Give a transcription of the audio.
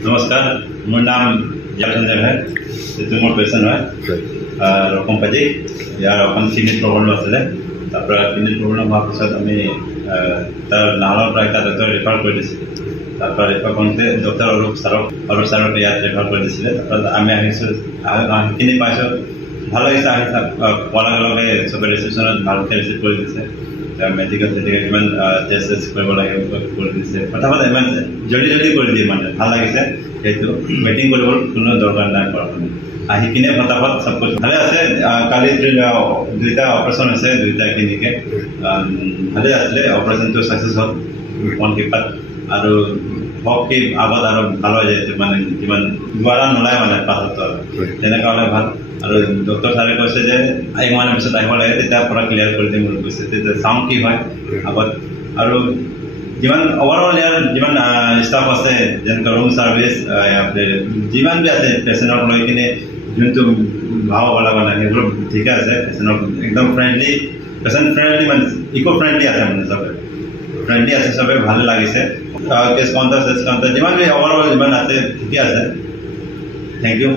नमस्कार मोर नाम जयचंद्र है तो मोर पेशेंट है रकमपाती यार अपन किडनी प्रॉब्लम आছিলে তারপর কিডনি প্রবলেম হওয়ার পিছত আমি তার নালৰ পৰা এটা ডক্টৰ ৰেফাৰ কৰি দিছিল তাৰপৰ ৰেফাৰ কৰোঁতে ডক্টৰ অৰূপ ছাৰক ইয়াত ৰেফাৰ কৰি দিছিলে তাৰপৰ আমি আহিছো কিডনি পাইছো ভালো হৈছে পড়াৰ লগে সবে ৰিসেপশনত ভালকৈ ৰিসিভ কৰি দিছে মেডিকেল ইমান টেষ্ট কৰিব লাগে কৰি দিছে প্ৰথমতে ইমান জলদি কৰি দিয়ে মানে ভাল লাগিছে সেইটো ৱেটিং কৰিব কোনো দৰকাৰ নাই মানে আহি কিনে ফটাফট সব কিছু ভালে আছে কালি দুইটা অপারেশন আছে দুইটা কিনিকে ভালে আসলে অপারেশনটো সাকসেস হল কোন কিপাত আৰু হকি আগত আৰু ভালো হৈ যায় মানে যিমান দুবাৰা নলাই মানে পাছত তেনেকা হলে ভাল আৰু ডক্টৰ ছাৰে কৈছে যে এক মাহৰ পিছত আহিব লাগে তেতিয়া পৰা ক্লিয়াৰ কৰি দিম বুলি কৈছে তেতিয়া চাওঁ কি হয় আগত আৰু যিমান ওভাৰঅল ইয়াৰ যিমান ষ্টাফ আছে যেনেকৈ ৰুম ছাৰ্ভিচ যিমান বি আছে পেচেণ্টক লৈ কিনে যোনটো ভাৱ লগা মানে সেইবোৰ ঠিকে আছে পেচেণ্টক একদম ফ্ৰেণ্ডলি পেচেণ্ট ফ্ৰেণ্ডলি মানে ইকো ফ্ৰেণ্ডলি আছে মানে চবে ফ্ৰেণ্ডলি আছে চবে ভালে লাগিছে কেছ কাউণ্টাৰ যিমান বি ওভাৰঅল যিমান আছে ঠিকে আছে থেংক ইউ